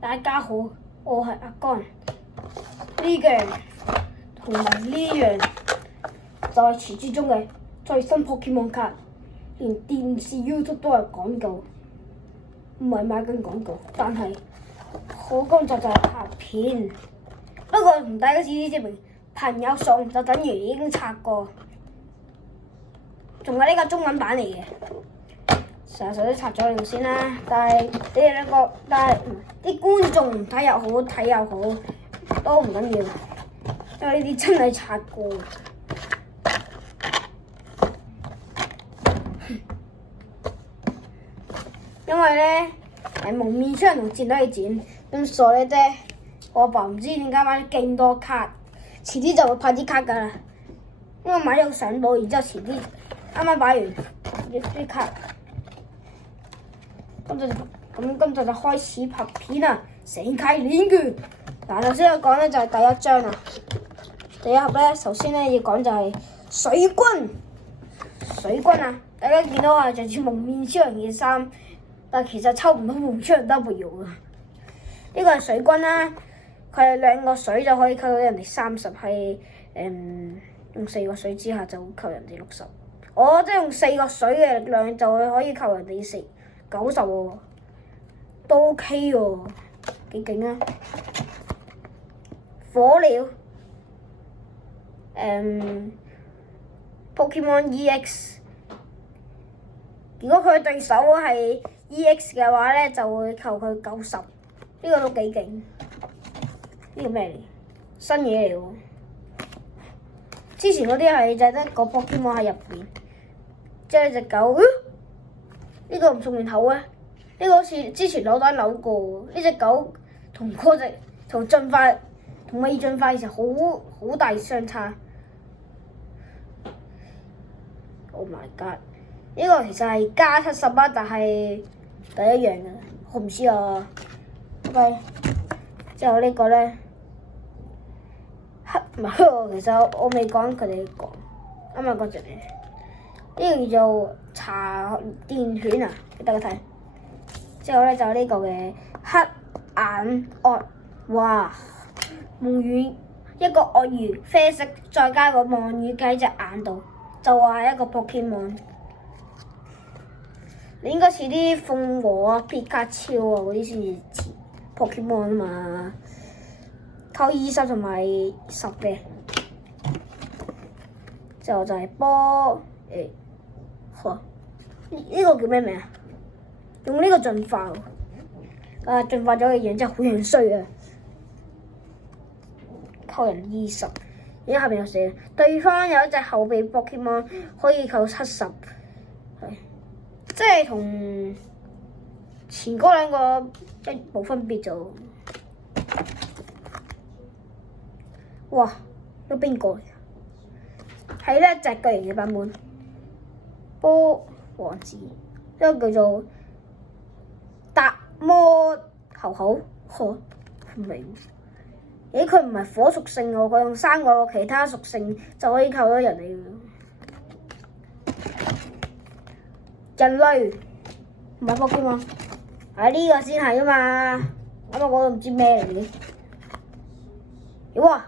大家好，我係阿江。呢樣同埋呢樣就係傳説中嘅最新 Pokemon 卡，連電視 YouTube 都有廣告，唔係買緊廣告，但係好工作就係拍片。不過同大家指證明，朋友送就等於已經拆過，仲係呢個中文版嚟嘅。成日都拆咗你先啦，但係你哋兩個，但係啲觀眾唔睇又好，睇又好，都唔緊要，因為呢啲真係拆過。因為咧，蒙面超人同戰隊戰，咁所以啫，我阿爸唔知點解買咗勁多卡，遲啲就會派啲卡㗎啦。因為買咗上到，然之後遲啲啱啱擺完啲卡。今集就開始拍片啦，成契鏈嘅。嗱，頭先我講咧就係第一章啦。第一盒咧，首先咧要講就係水軍。水軍啊，大家見到啊，就似蒙面超人嘅衫，但其實抽唔到蒙面超人 W 啊。呢個係水軍啦，佢係2個水就可以扣到人哋30，係用4個水之下就會扣人哋60。我即係用4個水嘅力量就會可以扣人哋90喎，都 OK 喎，幾勁啊！火鳥，Pokemon EX， 如果佢對手係 EX 嘅話咧，就會扣佢90，呢個都幾勁。呢個咩嚟？新嘢嚟喎！之前嗰啲係就得個 Pokemon 喺入邊，即係隻狗。呢個唔送完口啊！呢個好似之前扭蛋扭過，呢隻狗同嗰隻同進化同未進化其實好大相差。Oh my god！呢個其實係加70啊，但係第一樣嘅，我唔知啊。OK，之後呢個咧黑唔係，其實我未講佢哋講，啱啱嗰隻嚟。呢個叫做茶電犬啊，俾大家睇。之後咧就呢個嘅黑眼鱷，哇！夢魚一個鱷魚啡色，再加個望遠鏡喺隻眼度，就話係一個 Pokemon。你應該似啲鳳凰啊、皮卡超啊嗰啲先至似 Pokemon 啊嘛。扣20同埋10嘅。之後就係波呢個叫咩名啊？用呢個進化喎，進化咗嘅樣真係好樣衰啊！扣人20，而家下邊有寫，對方有一隻後備 Pokemon 可以扣70，係即係同前嗰2個即冇分別咗。哇！有邊個嚟？係一隻巨型嘅版本。波王子，呢個叫做達摩猴猴，唔明。咦，佢唔係火屬性喎，佢用3個其他屬性就可以扣到人哋嘅。人類唔係 Pokemon，係呢個先係啊嘛。啱啱我都唔知咩嚟嘅。哇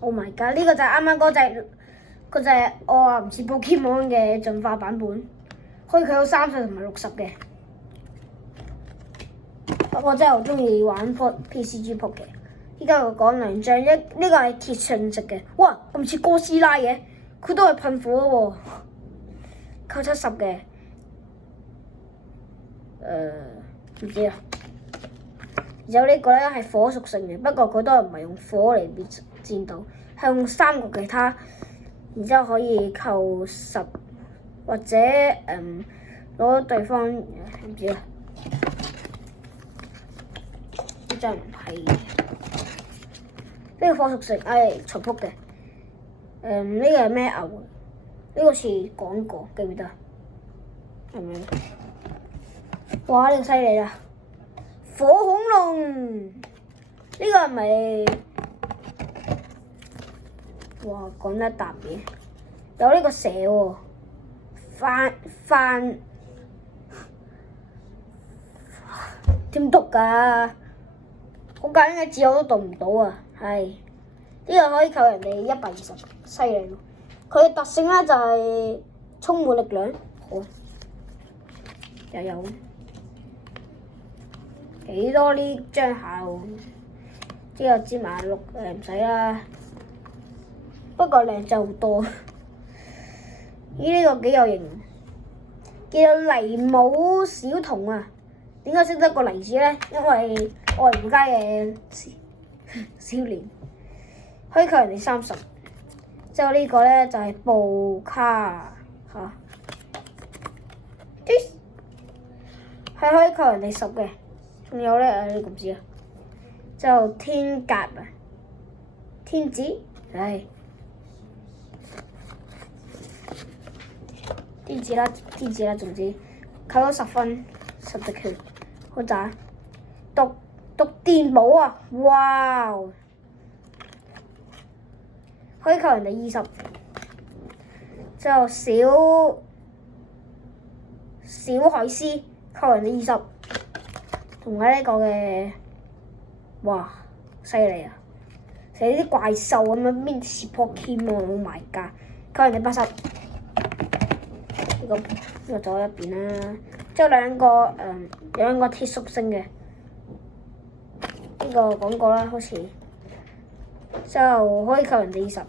！Oh my god！ 呢個就係啱啱嗰隻我話唔似 Pokemon 嘅進化版本，可以佢有30同埋60嘅。不過真係好中意玩 PCG Poke 嘅。依家我講2張，呢個係鐵信值嘅。哇，咁似哥斯拉嘅，佢都係噴火喎。扣70嘅。唔知啊。有呢個咧係火屬性嘅，不過佢都係唔係用火嚟戰鬥，係用3個其他。然之後可以扣10，或者攞對方唔知啊，呢張唔係呢個火屬性，重複嘅。呢個係咩牛？呢個似講過，記唔記得？係咪？哇！呢個犀利啦，火恐龍，呢個係咪？哇，講得特別，有呢個蛇喎，點讀㗎？好簡單嘅字我都讀唔到啊！係呢個可以扣人哋120，犀利喎！佢嘅特性咧就係充滿力量，好又有幾多呢張效？之後芝麻綠唔使啦，不過靚就好多。呢個幾有型，叫黎姆小童啊！點解識得個黎字咧？因為我係唔家嘅少年，可以扣人哋30。之後呢個咧就係布卡嚇，係可以扣人哋10嘅。仲有咧你唔知啊？就天鴿啊，天子，天子啦，總之扣咗10分，10隻拳，好渣。讀電寶啊，哇！可以扣人哋20。之後小海獅扣人哋20，同埋呢個嘅。哇，犀利啊！成啲怪獸咁樣，邊似 Pokemon ，Oh my god！扣人哋80，呢個左一邊啦。之後兩個鐵屬性嘅，呢個講過啦，好似就可以扣人哋20。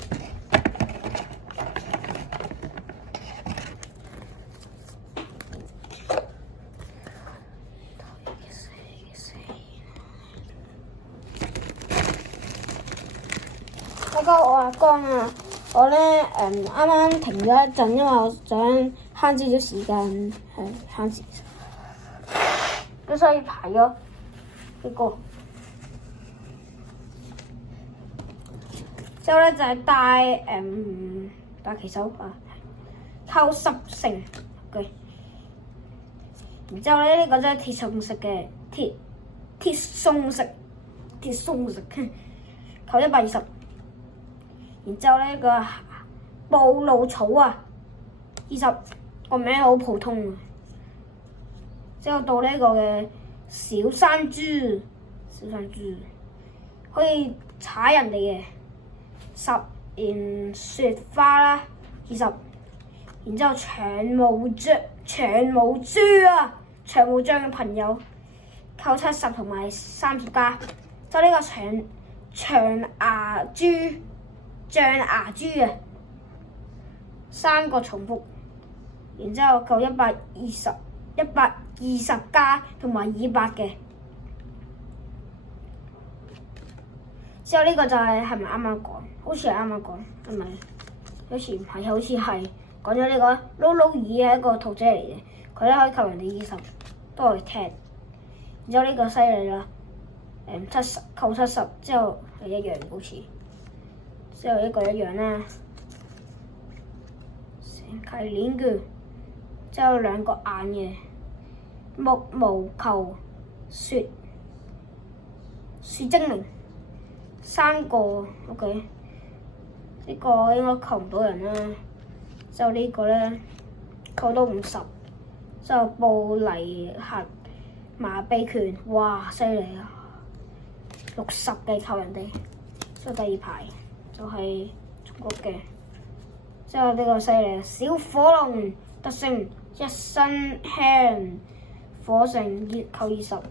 我阿江啊，我咧啱啱停咗一陣，因為我想慳少少時間，係慳時間，咁所以排咗呢個。之後咧就係帶旗手啊，扣10成嘅。然之後咧呢個真係鐵送食嘅鐵送食，扣120。然之後呢個暴露草啊，20，個名好普通啊。之後到呢個嘅小山豬可以踩人哋嘅10連雪花啦，20。然之後長毛豬啊，長毛象嘅朋友扣70同埋30加。就呢個象牙豬啊，3個重複，然之後扣120加同埋200嘅。之後呢個就係咪啱啱講？好似係啱啱講，係咪？好似唔係，好似係講咗呢個撈爾係一個兔仔嚟嘅，佢咧可以扣人哋20，都係踢。然之後呢個犀利啦，70扣70，之後係一樣好似。之後一個一樣啦，成契鏈嘅，之後2個眼嘅，木毛球雪精靈，3個 OK，呢個應該扣唔到人啦。之後呢個咧扣到50，之後布黎克麻痹拳，哇犀利啊！60嘅扣人哋。之後第2排。就係中國嘅，之後呢個犀利，小火龍特性一身輕，火性熱扣20，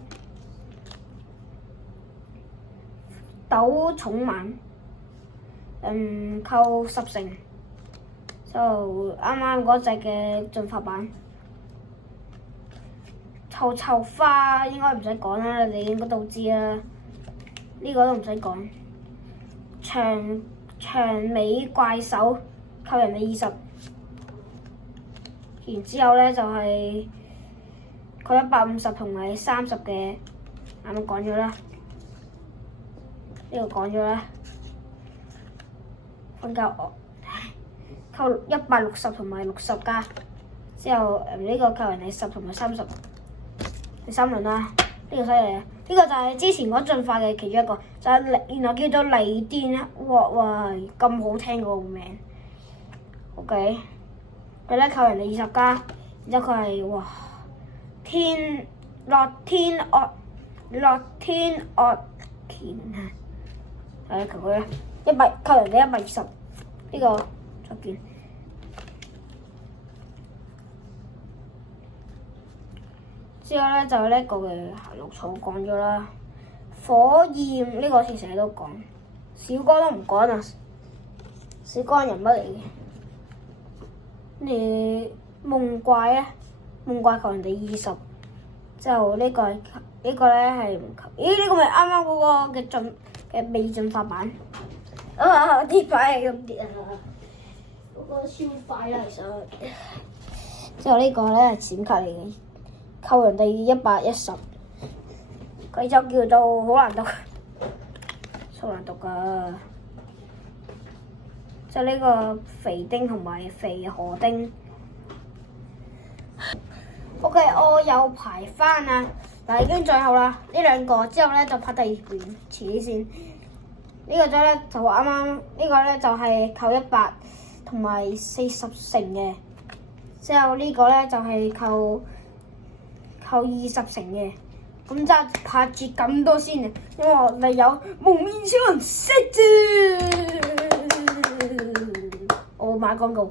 斗寵猛扣10成，就啱啱嗰隻嘅進化版。臭花應該唔使講啦，你哋應該都知啦，呢個都唔使講。長尾怪獸扣人哋20，然之後咧就係扣150同埋30嘅，啱啱講咗啦，呢個講咗啦，瞓覺扣160同埋60加，之後呢個扣人哋10同埋30，第3輪啦，呢個犀利啊！呢個就係之前嗰進化嘅其中一個，就係原來叫做雷電哇咁好聽個名 ，OK，佢咧扣人哋20加，然之後佢係落天惡件啊，係求佢啦，100扣人哋120呢個作件。之後咧就呢個嘅綠草講咗啦，火焰呢個其實成日都講，小哥都唔講啊，小哥係人物嚟嘅。你夢怪咧，夢怪求人哋20，之後呢個咧係唔求，咦呢個咪啱啱嗰個嘅未進化版，啲牌係咁跌啊，嗰個超快啦其實。之後呢個咧係閃卡嚟嘅。扣人哋110，佢就叫做好難讀，超難讀㗎。即係呢個肥丁同埋肥河丁。OK，我有排翻啊，但係已經最後啦，呢兩個之後咧就拍第二段，遲啲先。呢個咧就啱啱，呢個咧就係扣100同埋40成嘅，之後呢個咧就係扣20成嘅，咁即係拍住咁多先啊！因為我哋有蒙面超人識啫，我買廣告。